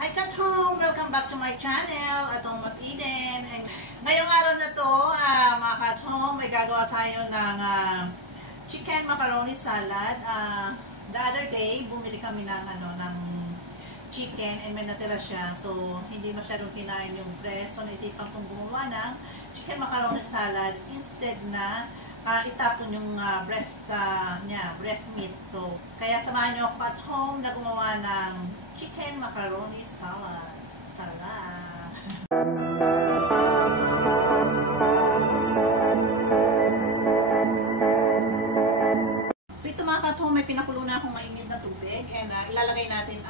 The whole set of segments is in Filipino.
Hi Kathong! Welcome back to my channel, Atong Matiden. And ngayong araw na to, mga Kathong, may gagawa tayo ng chicken macaroni salad. The other day, bumili kami ng chicken and may natira siya. So, hindi masyadong kinain yung breast. So, naisipan kong gumawa ng chicken macaroni salad instead na itapon yung breast meat. So, kaya samahan nyo ako at home na gumawa ng chicken macaroni salad. Tara! So, ito mga kathong, may pinakulo na akong mainit na tubig and ilalagay natin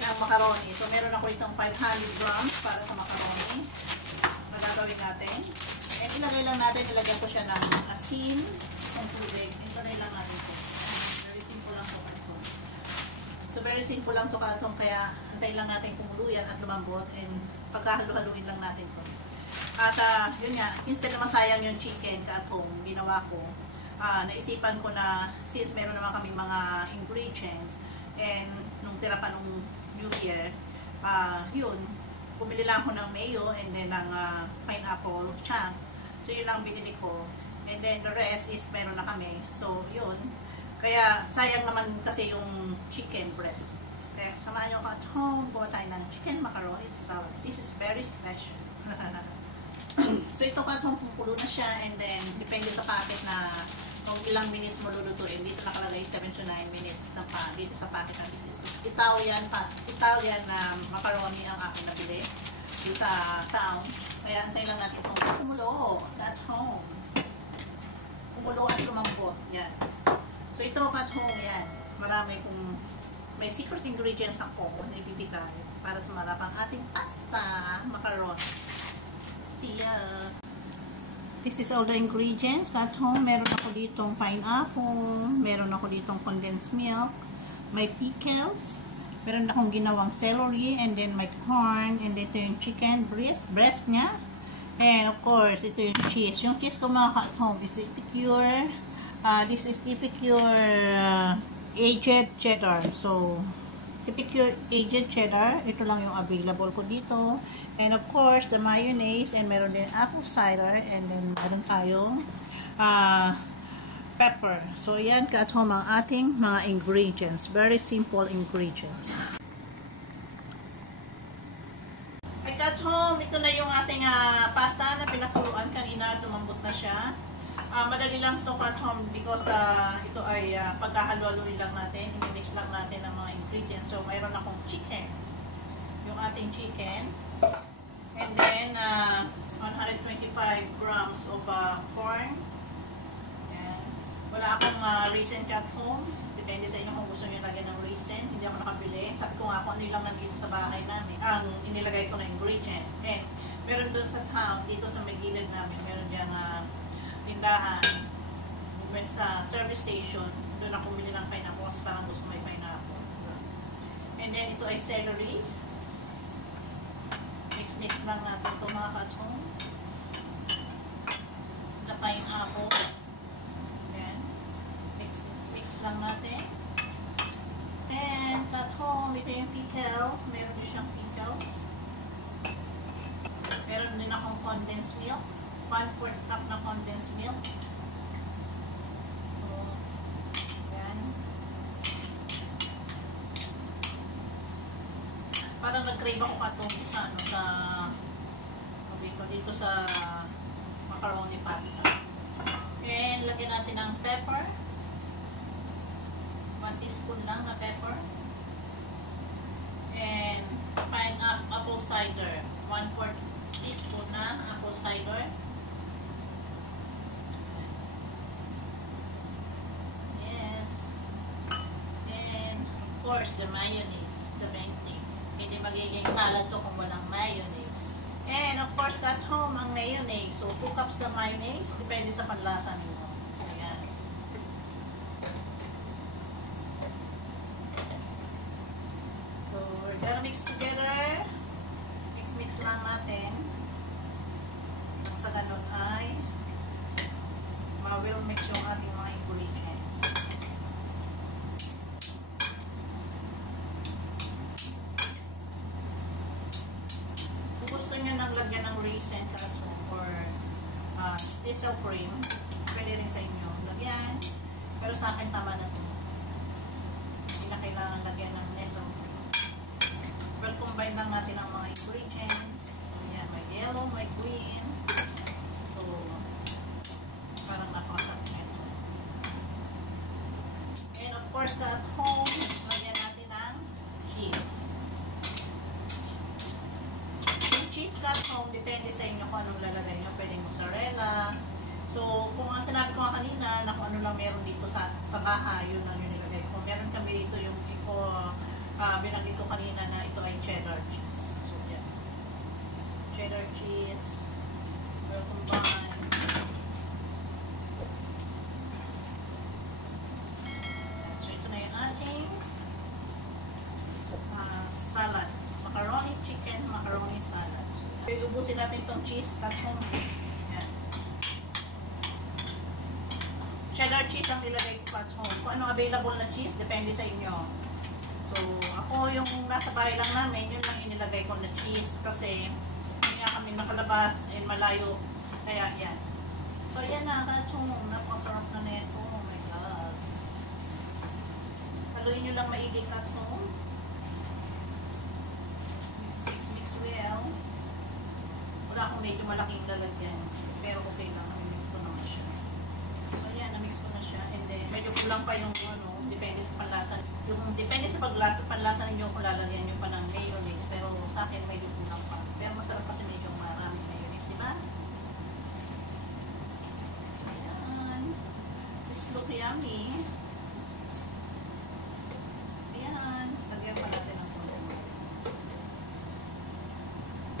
ang macaroni. So, meron ako itong 500 grams para sa macaroni. Magagawin natin. And ilagyan ko siya ng asin, ng tubig. Ito na lang natin ito. Very simple lang ito kathong. So, very simple lang ito kathong, kaya antayin lang natin kumulo yan at lumambot and pagkahalo-haluin lang natin ito. At yun nga, instead na masayang yung chicken kathong ginawa ko, naisipan ko na since meron naman kami mga ingredients and nung tira pa nung New Year, yun, bumili lang ako ng mayo and then ng pineapple chunk. So, yun lang binili ko. And then, the rest is meron na kami. So, yun. Kaya, sayang naman kasi yung chicken breast. Kaya, samahan nyo ako at home. Gawa tayo ng chicken macaroni salad. This is very special. So, ito ka itong pupulo na siya. And then, depende sa packet na kung ilang minutes mo lulutuin. Dito nakalagay 7 to 9 minutes na pa. Dito sa packet na this is Italian na macaroni ang aking nabili. Dito sa town. Kaya antay lang natin itong kumulo at home. Kumulo at lumambot. Yan. So ito at home yan. Marami kung may secret ingredients ako na ibibigay para sumarap ang ating pasta macaroni. See ya! This is all the ingredients at home. Meron ako ditong pineapple. Meron ako ditong condensed milk. May pickles. Meron akong ginawang celery, and then may corn, and then ito yung chicken breast niya. And of course, ito yung cheese. Yung cheese ko mga ka-home is Epicure. This is Epicure aged cheddar. So, Epicure aged cheddar. Ito lang yung available ko dito. And of course, the mayonnaise, and meron din apple cider, and then meron tayong pepper. So, yan ka-home ang ating mga ingredients. Very simple ingredients. Ka-home, ito na yung ating pasta na pinakuluan kanina at lumambot na siya. Madali lang ito ka-home because ito ay pagkahalo-haluin lang natin. I-mix lang natin ang mga ingredients. So, mayroon akong chicken. Yung ating chicken. And then, 125 grams of corn. Wala akong raisin at home. Depende sa inyo kung gusto nyo lagyan ng raisin. Hindi ako nakabili. Sabi ko nga kung ano lang nandito sa bahay namin. Ang inilagay ko na ingredients. And meron doon sa town, dito sa may gilid namin, meron diyang tindahan. Sa service station, doon ako bumili ng pineapple kasi parang gusto may pineapple. And then ito ay celery. Mix lang natin ito mga ka-home. Na pineapple. Mix lang natin. And at home, ito yung pickles. Meron din siyang pickles. Meron din akong condensed milk. 1/4 cup na condensed milk. So, yan. Parang nag-crave ako katong dito sa macaroni pasta. And lagyan natin ng pepper. 1 teaspoon lang na pepper. And apple cider. 1/4 teaspoon na apple cider. Yes. And of course, the mayonnaise. The main thing. Hindi magiging salad to kung walang mayonnaise. And of course, that's home ang mayonnaise. So, 2 cups the mayonnaise. Depende sa panlasa niyo. Pero mix together. Mix lang natin. Sa ganun ay ma-will mix yung ating mga ingredients. raisin at home or diesel cream. Pwede rin sa inyo lagyan. Pero sa akin tama na ito. Hindi na kailangan lagyan ng neso. Well, combine lang natin ang mga ingredients. Ayan, may yellow, may green. So, parang napakasarap na ito. And of course, at home, lagyan natin ng cheese. Yung cheese at home, depende sa inyo kung anong lalagay nyo. Pwedeng mozzarella. So, kung ang sinabi ko nga kanina, na kung ano lang meron dito sa bahay, yun lang yung nilagay ko. Meron kami dito yung binanggit ko kanina na ito ay cheddar cheese. So, yan. Cheddar cheese. Well, combine. So, ito na yung ating salad. Macaroni chicken, macaroni salad. So, ubusin natin itong cheese at home. Yan. Cheddar cheese ang ilagay ko at home. Kung ano available na cheese, depende sa inyo. So, ako yung nasa bahay lang namin, yun lang inilagay ko na cheese kasi hindi nga kami nakalabas and malayo. Kaya yan. So, yan na, at home. Napakasarap na nito. Oh my gosh. Haluin nyo lang maiging at home. Mix, mix, mix well. Wala akong medyo malaking lalagyan. Pero okay lang. Mix ko naman siya. So, yan. Na-mix ko na siya. And then, medyo kulang pa yung depende sa panlasa. Depende sa panlasa ninyo kung lalagyan nyo pa ng mayonnaise. Pero sa akin, medyo kulang pa. Pero masarap kasi medyo maraming mayonnaise, di ba? So, yan. This look yummy. Ayan. Lagyan pa natin ng konting mayonnaise.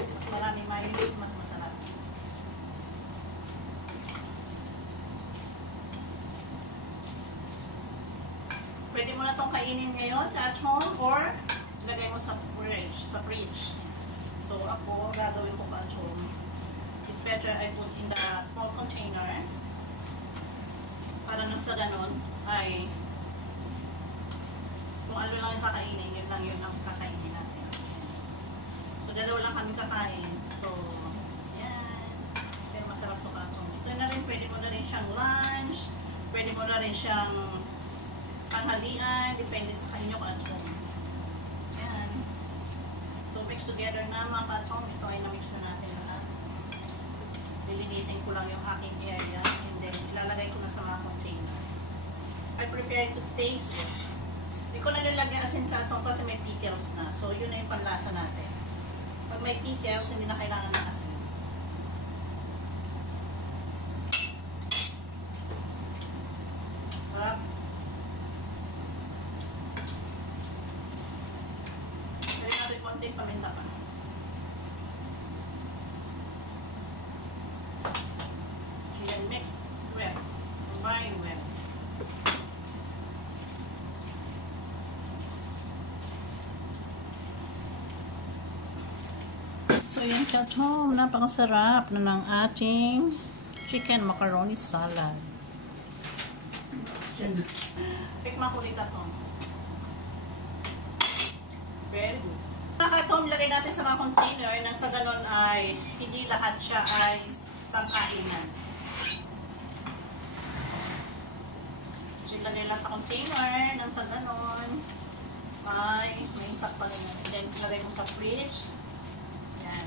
Mas maraming mayonnaise, mas masarap. Pwede mo na itong kainin ngayon at home or lagay mo sa fridge. So, ako, gagawin ko at home. It's better I put in the small container para nang sa ganun ay kung ano lang yung kakainin, yun lang kakainin natin. So, dalawa lang kami kakain. So, yan. Pero masarap ito at home. Ito na rin, pwede mo na rin siyang lunch. Pwede mo na rin siyang panghalian, depende sa kanyo ka-atong. Yan. So, mix together na mga ka-atong. Ito ay na-mix na natin na. Lilinisin ko lang yung aking area and then ilalagay ko na sa mga container. I prepare to taste it. Hindi ko nalalagyan asin ka-atong kasi may pickles na. So, yun na yung panlasa natin. Pag may pickles, hindi na kailangan ng asin. Sarap. Konting paminta pa. And then mix well. Combine well. So yan ka home. Napakasarap na ng ating chicken macaroni salad. Tikman ko dito ito. Very good. Nakatong lagay natin sa mga container nang sa ganon ay hindi lahat siya ay pangkainan. So ilagay lang sa container nang sa ganon ay may impact pa rin. And then ilagay mo sa fridge. Yan.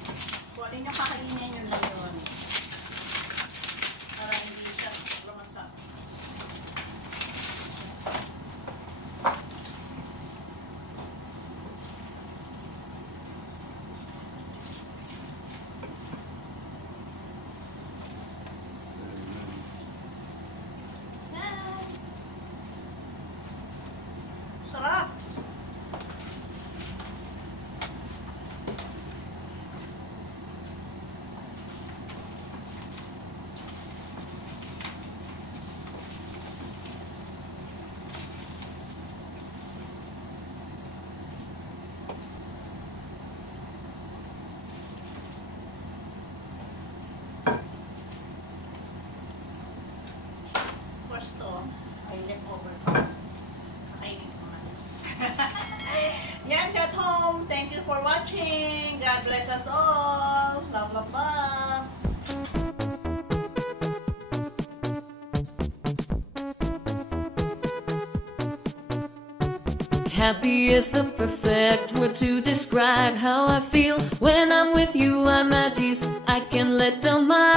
Kung alin yung kakainin yun lang yun. Para hindi siya lumasak. Sarap! First to, ay leftover. Nakainin ko na. Yan, at home. Thank you for watching. God bless us all. Love, love, love. Happy is the perfect word to describe how I feel. When I'm with you, I'm at ease. I can let down my